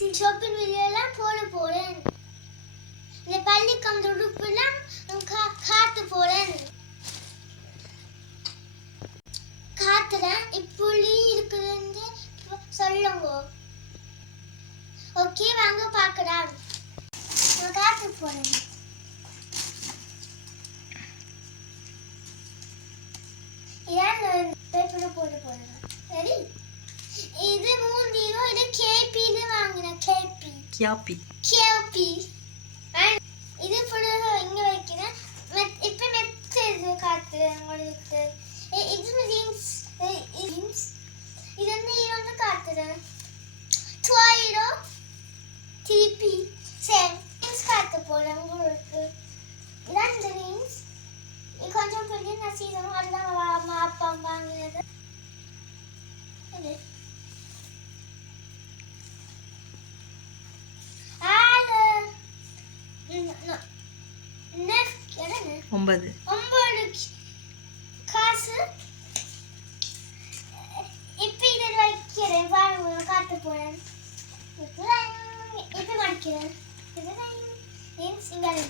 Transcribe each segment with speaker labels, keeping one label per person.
Speaker 1: Shopping வீடியோலாம் போட போறேன் இந்த பள்ளிக்கம் துடுப்புலாம் கா- காத்து போறேன் காத்துல இப்படி இருக்குதுன்னு சொல்லுங்க ஓகே வாங்க பார்க்கலாம் நான் காத்து போறேன் இதான் போட்டு போறேன் சரி இது மூந்திரோ இது கேபின்னு வாங்கினேன் கேபி
Speaker 2: கியாப்பி
Speaker 1: கேபி இது ஃபுல்லாக இங்கே வைக்கிறேன் மெத் இப்போ மெத்து இது காட்டுறேன் உங்களுக்கு இ- இது ரீம்ஸ் ரீம்ஸ் இது வந்து ஈரோன்னு காட்டுறேன் டுவாயிரோ டிபி சரி ரீம்ஸ் காட்ட போகிறேன் உங்களுக்கு இதான் இந்த ரீம்ஸ் இது கொஞ்சம் பெரிய நான் சீசனும் அதுதான் அவ- அம்மா அப்பா வாங்கினது இது ഒമ്പത് ഒമ്പത് കാശ് ഇപ്പൊ ഇത് വയ്ക്കരേ വാഴുമ്പോൾ കാത്തു പോയാൽ ഇത് ഇത് മടിക്കണം ഇത് മീൻസ് ഇങ്ങനെ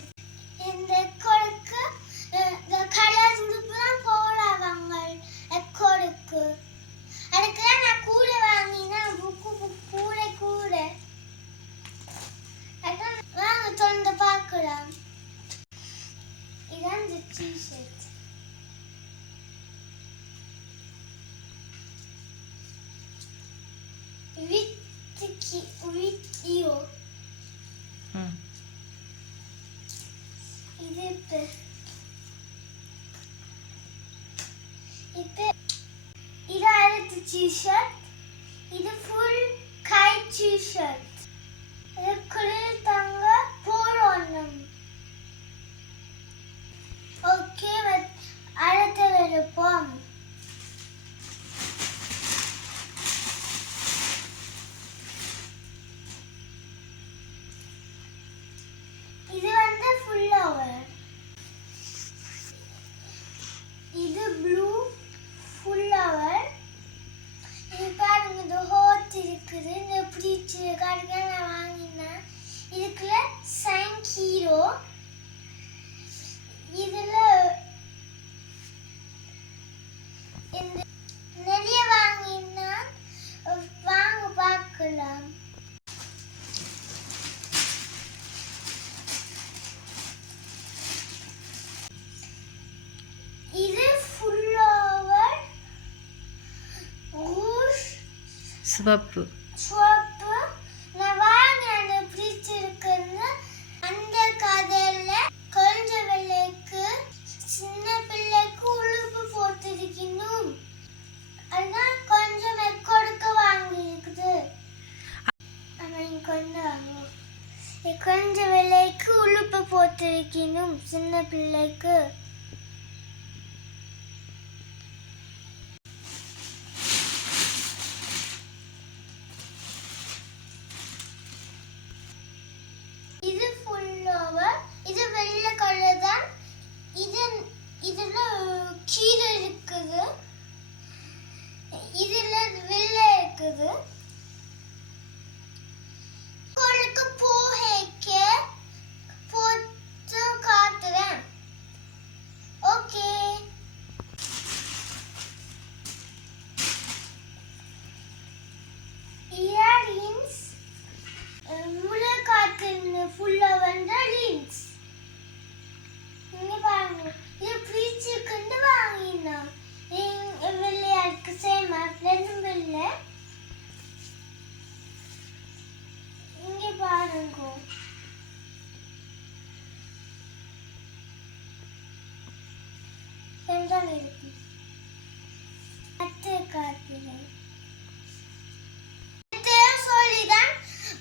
Speaker 1: video. Hmm. İpe.
Speaker 2: İpe.
Speaker 1: İleride t-shirt. İde full kay t-shirt. İde kırıl tanga por onum. Okay, but I don't know the bomb. வந்து ஃபுல் ஓவர் இது ப்ளூ ஃபுல் ஓவர் இது பாருங்க இந்த ஹோட் இருக்குது. இந்த ப்ளீச் காட்டுங்க நான் வாங்கினேன். இதுக்குள்ள சைன் ஹீரோ இதுல இந்த
Speaker 2: சிவப்பு.
Speaker 1: சிவப்பு நான் வாங்க அந்த கதையில கொஞ்சம் பிள்ளைக்கு சின்ன பிள்ளைக்கு உழுப்பு போட்டிருக்கணும். அதான் கொஞ்சம் கொடுக்க வாங்கியிருக்குது. அவன் கொண்டு கொஞ்சம் விலைக்கு உழுப்பு போட்டிருக்கணும் சின்ன பிள்ளைக்கு. ரெண்டாம் இருக்கு. அடுத்து காட்டுறேன் சொல்லிதான்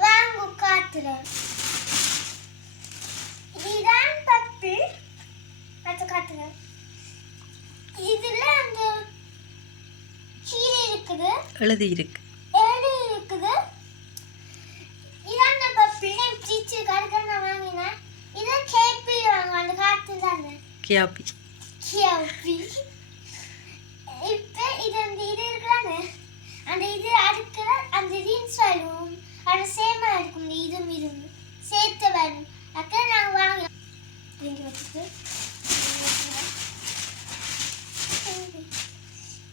Speaker 1: வாங்க காட்டுறேன் இதுதான் பத்து. அடுத்து காட்டுறேன் இதுல அந்த கீரை இருக்குது.
Speaker 2: எழுதி இருக்கு.
Speaker 1: ஏழு இருக்குது. இதான் பப்பு என் டீச்சர் கடைக்கு நான் வாங்கினேன். இது கேபி வாங்க. அந்த காட்டு தானே. கேபி இப்போ இது அந்த இது இருக்கிறானே அந்த இது அடுக்கிற அந்த ரீல்ஸ் வரும் அது சேமா இருக்கும் இதுவும் இதுவும் சேர்த்து வரும் அக்கா நான் வாங்க இங்கே வச்சுட்டு இங்க வச்சுக்கிறேன்.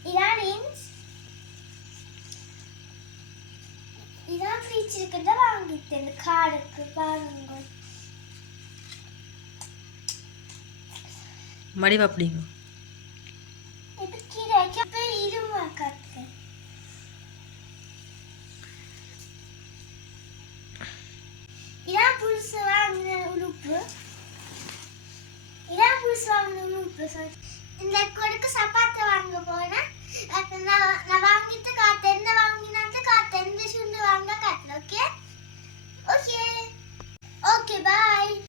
Speaker 1: இதான் ரிங்ஸ் இதான் ஃப்ரீச் இருக்கிறத வாங்கிட்டேன் இந்த கார்டுக்கு பாருங்க
Speaker 2: மடிவா அப்படிங்க
Speaker 1: இப்போ கீழே வைக்க இப்போ இருமா காட்டுங்க இதான் புதுசு வாங்கின உடுப்பு இதான் புதுசு வாங்கின உடுப்பு சொல் இந்த